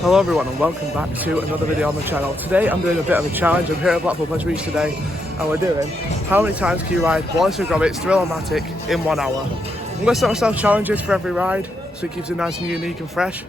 Hello everyone and welcome back to another video on the channel. Today I'm doing a bit of a challenge. I'm here at Blackpool Pleasure Beach today and we're doing how many times can you ride Wallace and Gromit Thrill and Matic in 1 hour. I'm going to set myself challenges for every ride so it keeps it nice and unique and fresh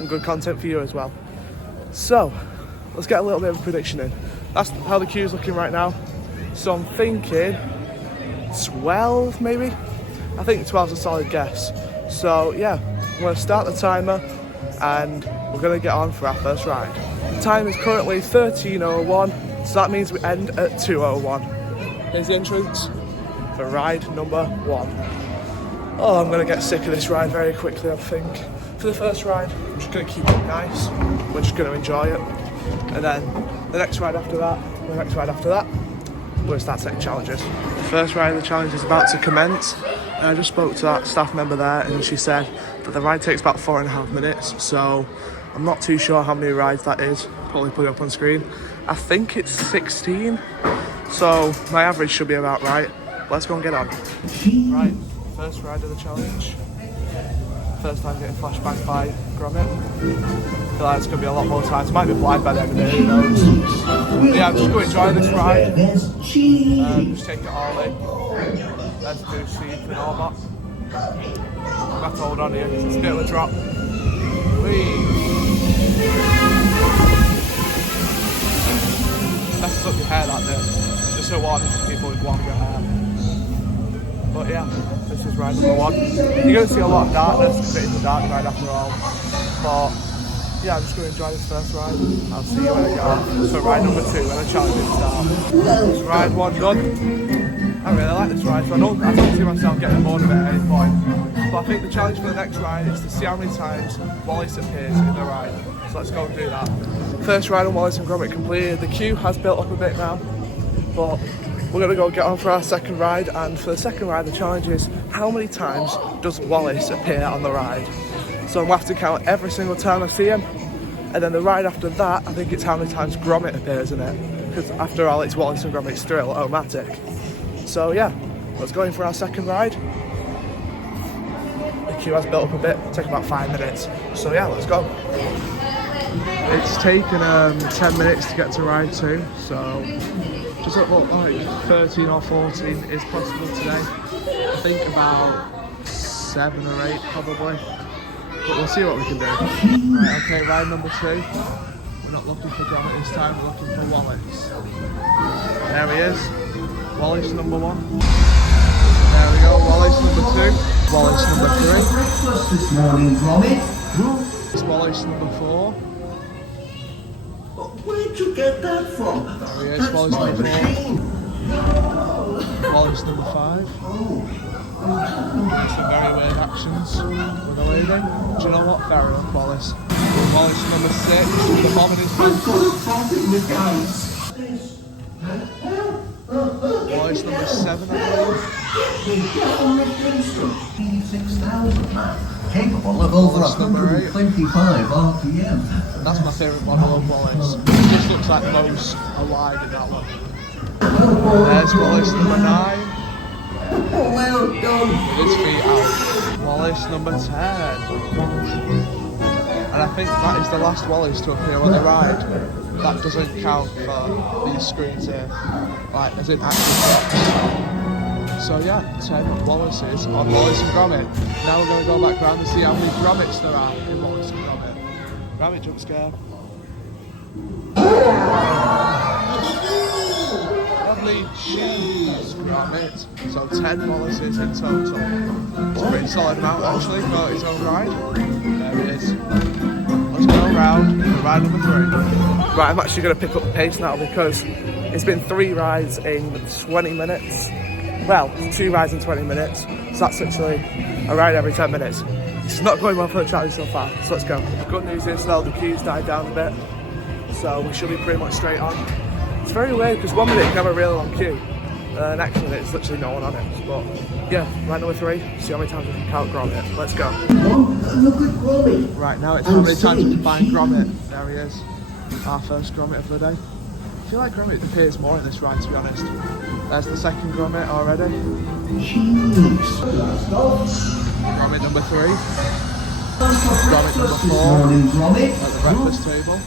and good content for you as well. So let's get a little bit of a prediction in. That's how the queue's looking right now. So I'm thinking 12 maybe? I think 12's a solid guess. So yeah, I'm going to start the timer and we're going to get on for our first ride. The time is currently 13:01, so that means we end at 2:01. Here's the entrance for ride number 1. Oh, I'm going to get sick of this ride very quickly, I think. For the first ride, I'm just going to keep it nice. We're just going to enjoy it. And then the next ride after that, we're going to start taking challenges. The first ride of the challenge is about to commence. And I just spoke to that staff member there and she said that the ride takes about 4.5 minutes. So I'm not too sure how many rides that is. Probably put it up on screen. I think it's 16. So my average should be about right. Let's go and get on. Right, first ride of the challenge. First time getting flashback by Gromit. I feel like it's going to be a lot more times. Might be blind by the end of it, who knows. But yeah, I'm just going to enjoy this ride. Just take it all in. Let's do seat and all that. I've got to hold on here because it's a bit of a drop. Messes up your hair that bit. Just a warning for people with longer hair. But yeah, this is ride number 1. You're going to see a lot of darkness because it is a dark ride after all. But yeah, I'm just going to enjoy this first ride. I'll see you when I get on. So ride number 2, when the challenges start. So ride 1 done. I really like this ride, so I don't see myself getting bored of it at any point. But I think the challenge for the next ride is to see how many times Wallace appears in the ride. So let's go and do that. First ride on Wallace and Gromit completed. The queue has built up a bit now, but we're going to go get on for our second ride. And for the second ride, the challenge is how many times does Wallace appear on the ride? So I'm going to have to count every single time I see him. And then the ride after that, I think it's how many times Gromit appears in it. Because after all, it's Wallace and Gromit's Thrill, Matic. So yeah, let's go in for our second ride. The queue has built up a bit, it'll take about 5 minutes. So yeah, let's go. It's taken 10 minutes to get to ride 2, so just about like 13 or 14 is possible today. I think about 7 or 8 probably, but we'll see what we can do. Right, okay, ride number 2. We're not looking for Gromit this time, we're looking for Wallace. There he is. Wallace number 1. There we go, Wallace number 2. Wallace number 3. Breakfast this morning, Gromit. It's Wallace number 4. Where'd you get that from? There he is, Wallace number 4. Wallace number 5. Some very weird actions with a lady. Do you know what? Fair enough, Wallace. Wallace number 6, the bomb in his Wallace number 7, I believe. Capable of over 125 RPM. That's my favourite model of Wallace. He just looks like the most alive in that one. There's Wallace number 9. Well done. With his feet out. Wallace number 10. And I think that is the last Wallace to appear on the ride. That doesn't count for these screens here, like as in actual shots. So yeah, 10 Wallaces on Wallace and Gromit. Now we're going to go back around and see how many Gromits there are in Wallace and Gromit. Gromit jump scare. Lovely cheese Gromit. So 10 Wallaces in total. It's a pretty solid amount actually for its own ride. There it is. Let's go around for ride number 3. Right, I'm actually going to pick up the pace now because it's been 3 rides in 20 minutes. Well, 2 rides in 20 minutes. So that's literally a ride every 10 minutes. It's not going well for the challenge so far, so let's go. The good news is though, the queue's died down a bit. So we should be pretty much straight on. It's very weird because 1 minute you can have a really long queue. The next minute it's literally no one on it. But yeah, ride number 3. See how many times we can count Gromit. Let's go. Look at Gromit. Right, now it's how many times we can find Gromit. There he is. Our first Gromit of the day. I feel like Gromit appears more in this ride, to be honest. There's the second Gromit already. Jeez. Gromit number 3. Gromit number 4 Gromit. at the breakfast table.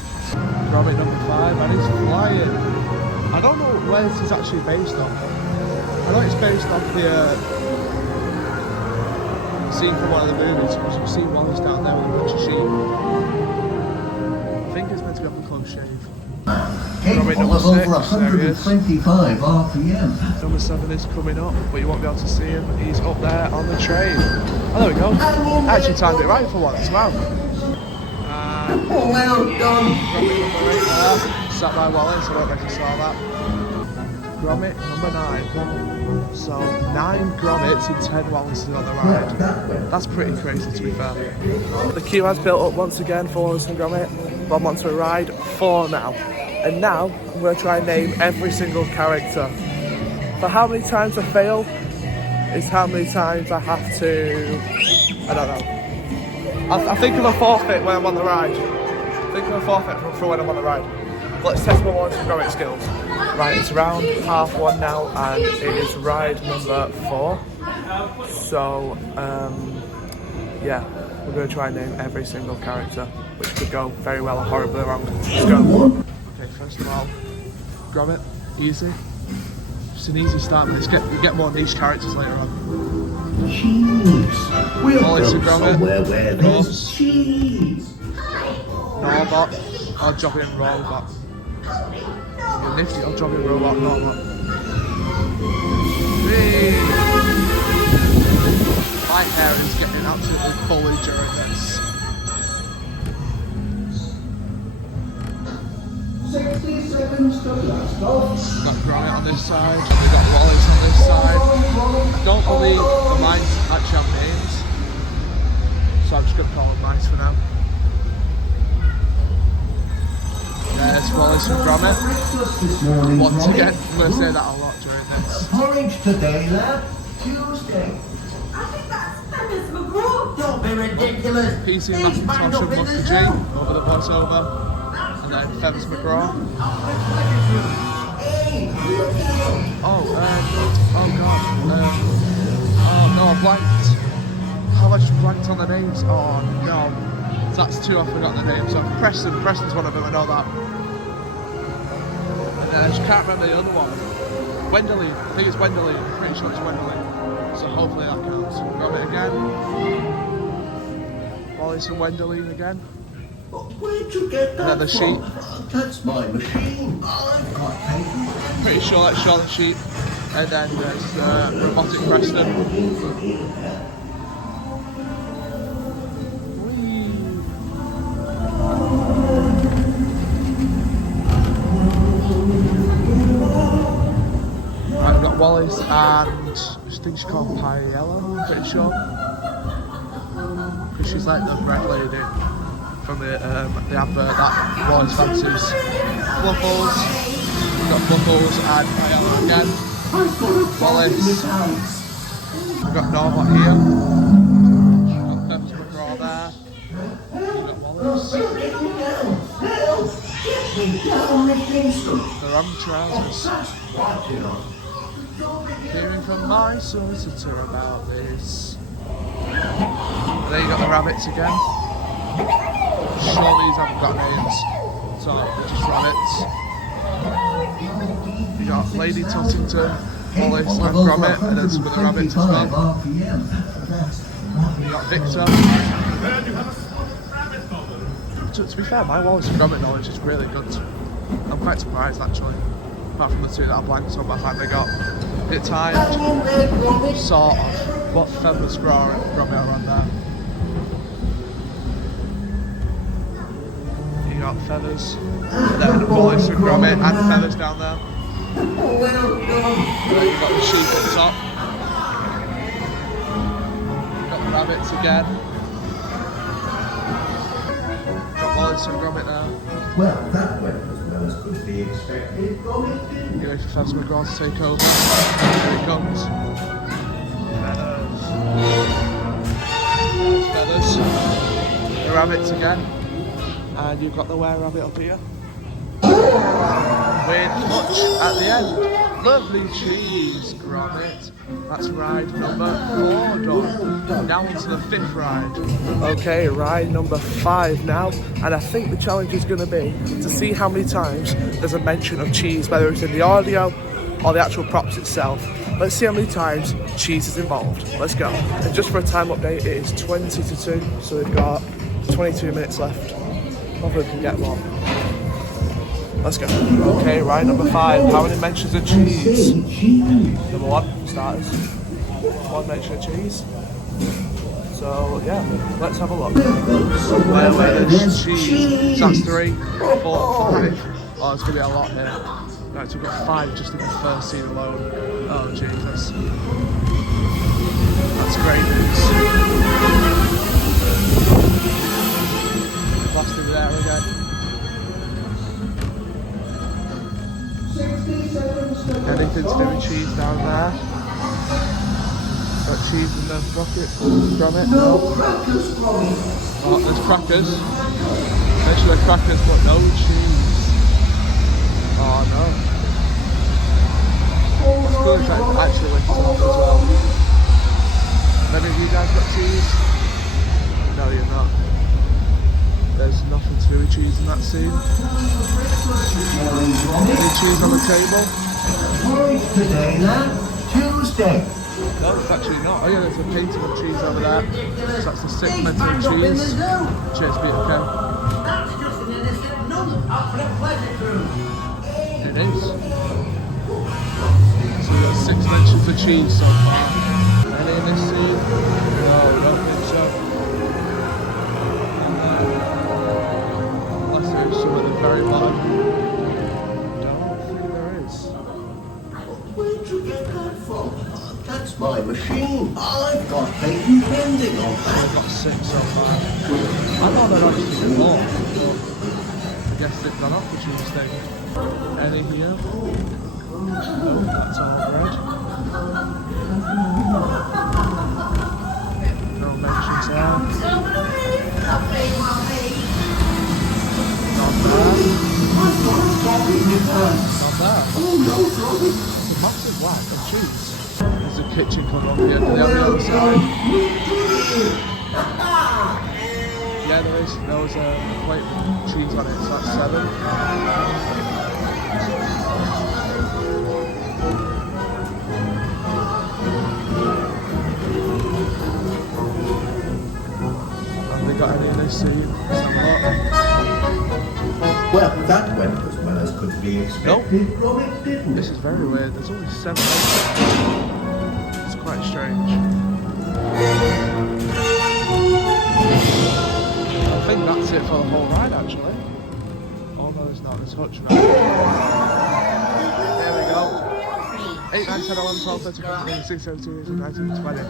Gromit number 5, and he's flying. I don't know where this is actually based on. I know it's based off the scene from one of the movies, because you see Wallace down there with a bunch of sheep. I think it's meant to be up a close shave. Gromit number 6, there he is. 125 RPM. Number 7 is coming up, but you won't be able to see him. He's up there on the train. Oh, there we go. Actually timed it right for once, wow. Well done. Gromit number 8 there, sat by Wallace, I don't know if you saw that. Gromit number 9. So 9 Gromits and 10 Wallaces on the ride. That's pretty crazy, to be fair. The queue has built up once again for Wallace and Gromit. One wants to ride 4 now. And now I'm going to try and name every single character. But how many times I fail is how many times I have to... I don't know. I think of a forfeit when I'm on the ride. Think of a forfeit for when I'm on the ride. Let's test my Wallace and Gromit skills. Right, it's around 1:30 now, and it is ride number 4. So, yeah, we're going to try and name every single character, which could go very well or horribly wrong. Let's go. Okay, first of all, Gromit, easy. Just an easy start, but we get more niche characters later on. Cheese. We'll Wallace go and Gromit, somewhere where there's Ross. cheese. Norbot, or Jogging Robot. You're nifty, or Jogging Robot, Norbot. Hey. My hair is getting absolutely bullied during this. 60 seconds to blast off. We've got Gromit on this side, we've got Wallace on this side. I don't believe the mice actually have names, so I'm just going to call them mice for now. There's Wallace and Gromit. This morning, Once Gromit. again, I'm going to say that a lot during this. Porridge today, lad. Tuesday. I think that's Femis McGraw. Don't be ridiculous. PC He's Macintosh banged and up in Mucky the G zone. over the voiceover. And then Feathers McGraw. Oh god. Oh no, I blanked. How I just blanked on the names. Oh no. That's 2 I forgot the names of. Preston's one of them, I know that. And then I just can't remember the other one. Wendeley, I think it's Wendeley. I'm pretty sure it's Wendeley. So hopefully that counts. Gromit again. Wallace and Wendeley again. Where'd you get that Another from? sheep. That's my machine. I've got paper. Pretty sure that's Charlotte Sheep. And then there's Robotic Preston. Right, we've got Wallace and I think she's called Piella, I'm pretty sure. Because she's like the bread lady from the advert that Wallace fancies. Fluffles. We've got Fluffles and Piella again. Wallace. We've got Norbot here. We've got Feathers McGraw there. We've got Wallace. The wrong trousers. Hearing from my solicitor about this. And then you got the rabbits again. Sure these haven't got names, so they're just rabbits. You got Lady Tottington, Wallace and Gromit, and then some of the rabbits as well. You got Victor. To be fair, my Wallace and Gromit knowledge is really good. I'm quite surprised actually. Apart from the 2 that I blanked on, but I finally got it timed. Sort of. What Feathers McGraw and Gromit are on there. You got Feathers, and then Wallace and Gromit and Feathers down there. And then you got the sheep at the top. Got the rabbits again. Got Wallace and Gromit there. Well, that went as well as could be expected. Gromit didn't. You wait for Feathers McGraw to take over. Here he comes. Feathers. The rabbits again. And you've got the were rabbit up here. with much at the end. Lovely cheese, Gromit. That's ride number 4 done. Now on to the 5th ride. Okay, ride number 5 now. And I think the challenge is going to be to see how many times there's a mention of cheese, whether it's in the audio or the actual props itself. Let's see how many times cheese is involved. Let's go. And just for a time update, it is 20 to 2, so we've got 22 minutes left. Hopefully we can get more. Let's go. Okay, ride number 5. How many mentions of cheese? Number 1, starters. 1 mention of cheese. So yeah, let's have a look. Where there's cheese. So that's 3, 4, 5. Oh, there's gonna be a lot here. Right, so we've got 5 just in the first scene alone. Oh Jesus. That's great news. Lost him there again. Anything to do with cheese down there? Got cheese in the bucket from it? No. Oh, there's crackers. There's the crackers, but no cheese. Oh no. That's good that it's actually lifted off as well. Maybe you guys got cheese? No, you're not. There's nothing to do with cheese in that scene. Any cheese on the table? Today, lad. Tuesday. No, it's actually not. Oh yeah, there's a painting of cheese over there. So that's the 6th mental cheese. Cheers, Peter, okay? That's just an innocent none up for the pleasure cruise. It is. So we've got 6 mentions of cheese so far. Any in this scene? No, I don't think so. Unless there's some at the very bottom. Don't think there is. Where'd you get that from? That's my machine. I've got patent pending on So that. we've got 6 so far. I thought there'd actually be more. I guess they've gone off the Tuesday. Any here? No, that's all red. No mentions there. Not there. Not there. It's a massive whack of cheese. There's a kitchen coming up here to the other side. Yeah, there is. There was a plate with cheese on it, so that's 7. Have they got any in this scene? Let's have a look. Well, that went as well as could be expected. Well, it didn't. This is very weird. There's only 7 eggs. It's quite strange. I think that's it for the whole ride, actually. Oh no, there's not. There's Hutch now. There we go. 8, 9, 10, 11, 12, 13, 14, 16, 17, 18, 19, 20.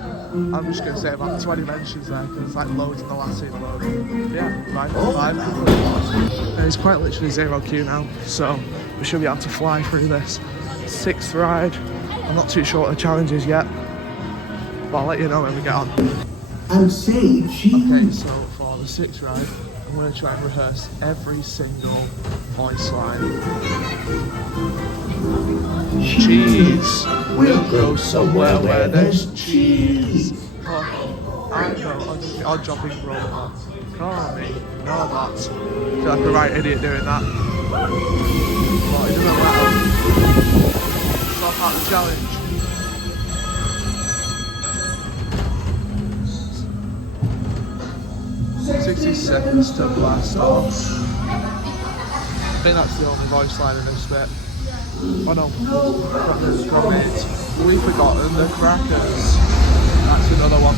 I'm just going to say about 20 mentions there, because it's like loads in the last scene alone. Yeah, right, 5. It's quite literally 0 queue now, so we should be able to fly through this. 6th ride. I'm not too sure what the challenge is yet, but I'll let you know when we get on. And say cheese. Okay, so for the 6th ride, I'm going to try and rehearse every single voice line. Cheese will go somewhere where there's cheese. Oh, I know, odd dropping Gromit. Oh me, no I'm not. I feel like a right idiot doing that. Oh, it doesn't matter. It's not part of the challenge. $60 seconds to blast off. I think that's the only voice line in this bit. Oh no, Gromit. We've forgotten the crackers. That's another one.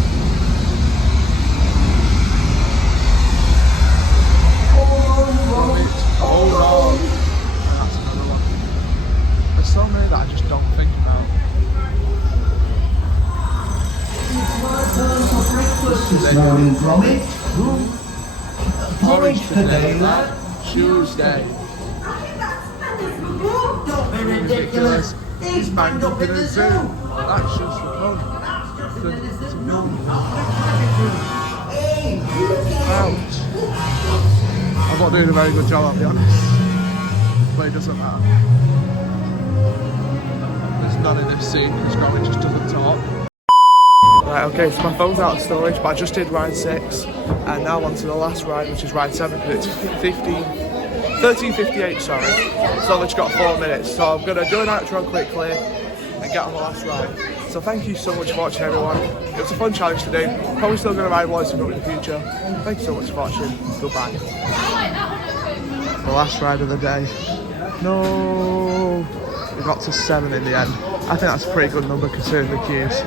Gromit, hold on. And that's another one. There's so many that I just don't think about. This morning, Gromit. Porridge today, lad. Tuesday. Don't be ridiculous. He's banged up in the zoo. That's just for fun. That's just an innocent none up Ouch. I'm not doing a very good job, I'll be honest. but it doesn't matter. There's none in this scene because Gromit just doesn't talk. Right, okay, so my phone's out of storage, but I just did ride 6, and now on to the last ride, which is ride 7, because it's 13:58, sorry. So I've just got 4 minutes, so I'm going to do an outro quickly and get on the last ride. So thank you so much for watching, everyone. It was a fun challenge to do. Probably still going to ride Wallace in the future. Thank you so much for watching. Goodbye. The last ride of the day. No, we got to 7 in the end. I think that's a pretty good number considering the queues.